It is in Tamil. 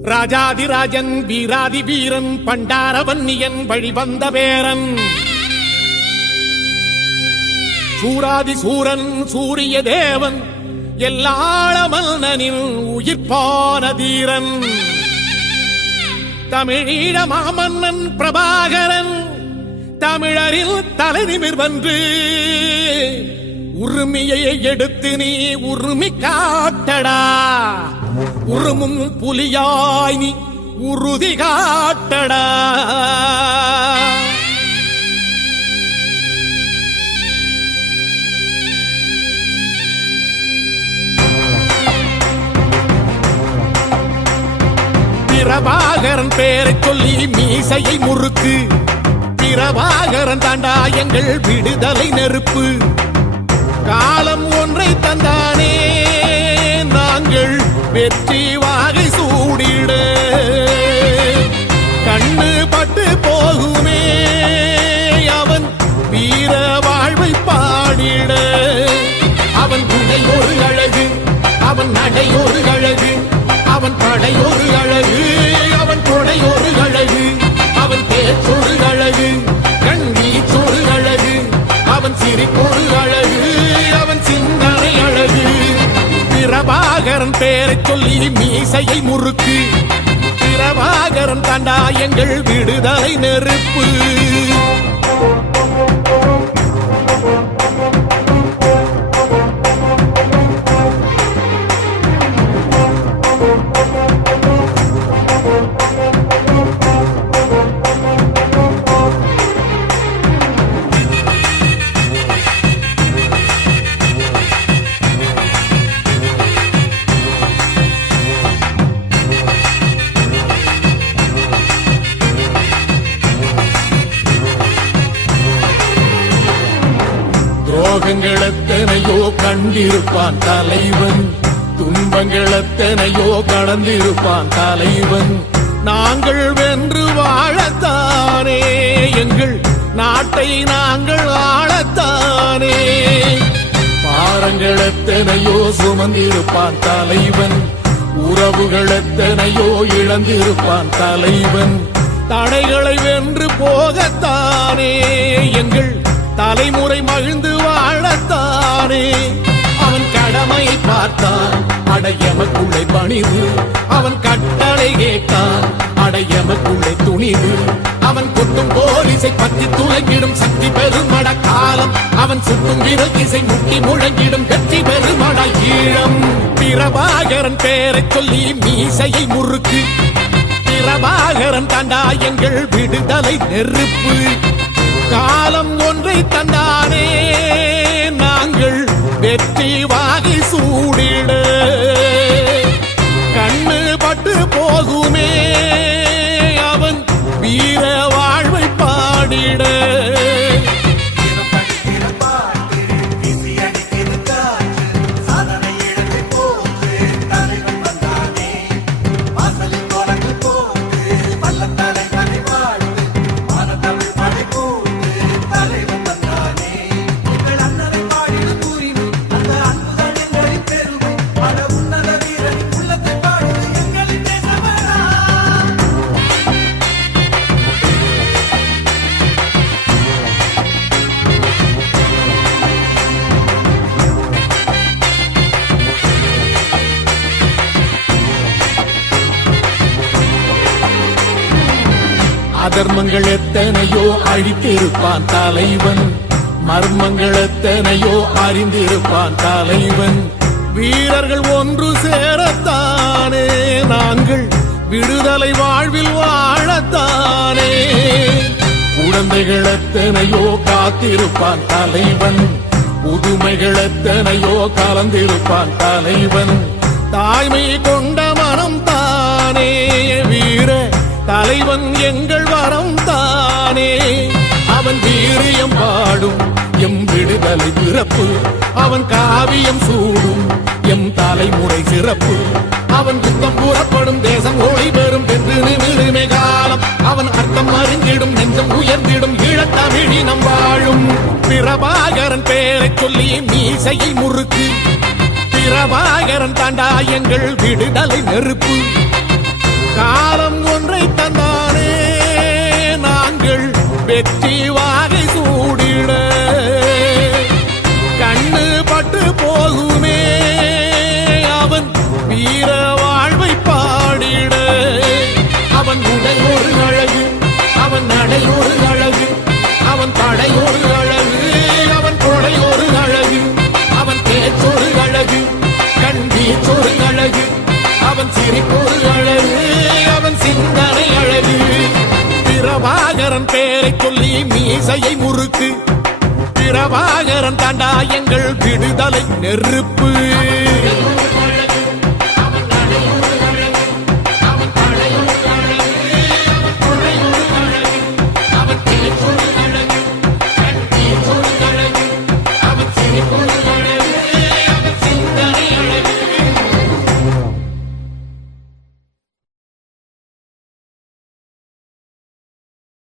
ராஜாதிராஜன் வீராதி வீரன் பண்டாரவன்னியன் வழிவந்த பேரன் சூராதி சூரன் சூரிய தேவன் எல்லாளமன்னனின் உயிர்ப்பான தீரன் தமிழீழ மாமன்னன் பிரபாகரன் தமிழரில் தலைநிமிர் வந்து உரிமையை எடுத்து நீ உரிமை காட்டடா உருமும் புலியாய் நீ உறுதி காட்டடா பிரபாகரன் பேரை சொல்லி மீசையை முறுக்கு பிரபாகரன் தாண்டா எங்கள் விடுதலை நெருப்பு காலம் ஒன்றை தந்தானே நாங்கள் வெற்றி வாகை சூடிட கண்ணு பட்டு போகுமே அவன் வீர வாழ்வை பாடிட அவன் குடை ஒரு அழகு அவன் நடை ஒரு அழகு அவன் படை ஒரு அழகு அவன் கொடை ஒரு அழகு அவன் பேச்சொரு அழகு கண் வீச்சொரு அழகு அவன் சிரிப்பொரு அழகு அவன் சிந்தனை அழகு பிரபாகரன் பேரை சொல்லி மீசையை முறுக்கு பிரபாகரன் தாண்டா எங்கள் விடுதலை நெருப்பு துரோகங்கள் எத்தனையோ கண்டிருப்பான் தலைவன் துன்பங்கள் எத்தனையோ கடந்திருப்பான் தலைவன் நாங்கள் வென்று வாழத்தானே எங்கள் நாட்டை நாங்கள் ஆளத்தானே பாரங்கள் எத்தனையோ சுமந்திருப்பான் தலைவன் உறவுகள் எத்தனையோ இழந்திருப்பான் தலைவன் தடைகளை வென்று போகத்தானே எங்கள் தலைமுறை மகிழ்ந்து வாழத்தானே அவன் கடமையை பார்த்தான் அடையமக்குள்ளே பணிவு அவன் கட்டளை கேட்டான் அடையமக்குள்ளே துணிவு அவன் கொட்டும் போலீசை பற்றி துளைக்கிடும் சக்தி பெருமட காலம் அவன் சுட்டும் விரதிசை முட்டி முழங்கிடும் வெற்றி பெருமட ஈழம் பிரபாகரன் பேரை சொல்லி மீசையை முறுக்கு பிரபாகரன் தாண்டா எங்கள் விடுதலை நெருப்பு காலம் ஒன்றை தந்தானே நாங்கள் வெற்றி வாகை சூடிட கண்ணு பட்டு போகுமே அவன் வீர வாழ்வை பாடிட அதர்மங்கள் எத்தனையோ அழித்திருப்பான் தலைவன் மர்மங்கள் எத்தனையோ அறிந்திருப்பான் தலைவன் வீரர்கள் ஒன்று சேரத்தானே நாங்கள் விடுதலை வாழ்வில் வாழத்தானே குழந்தைகள் எத்தனையோ காத்திருப்பான் தலைவன் புதுமைகள் எத்தனையோ கலந்திருப்பான் தலைவன் தாய்மை கொண்ட மனம் தானே வீர தலைவன் எங்கள் வரம் தானே அவன் வீரியம் பாடும் எம் விடுதலை பிறப்பு அவன் காவியம் சூடும் எம் தலைமுறை சிறப்பு அவன் யுத்தம் கூறப்படும் தேசம் ஒளி பெறும் என்று நிமிருமே காலம் அவன் அர்த்தம் அறிந்திடும் நெஞ்சம் உயர்ந்திடும் ஈழத்தமிழினம் வாழும் பிரபாகரன் பேரை சொல்லி மீசையை முறுக்கு பிரபாகரன் தாண்டா எங்கள் விடுதலை நெருப்பு காலம் ஒன்றை தந்தானே நாங்கள் வெற்றி வாகை சூடிட கண்ணு பட்டு போகுமே அவன் வீர வாழ்வை பாடிட அவன் உடை ஒரு அழகு அவன் நடை ஒரு அழகு அவன் படை ஒரு அழகு அவன் கொடை ஒரு அழகு அவன் பேச்சொரு அழகு கண் வீச்சொரு அழகு அவன் சிரிப்பொரு அழகு அவன் சிந்தனை அழகு பிரபாகரன் பேரை சொல்லி மீசையை முறுக்கு பிரபாகரன் தாண்டா எங்கள் விடுதலை நெருப்பு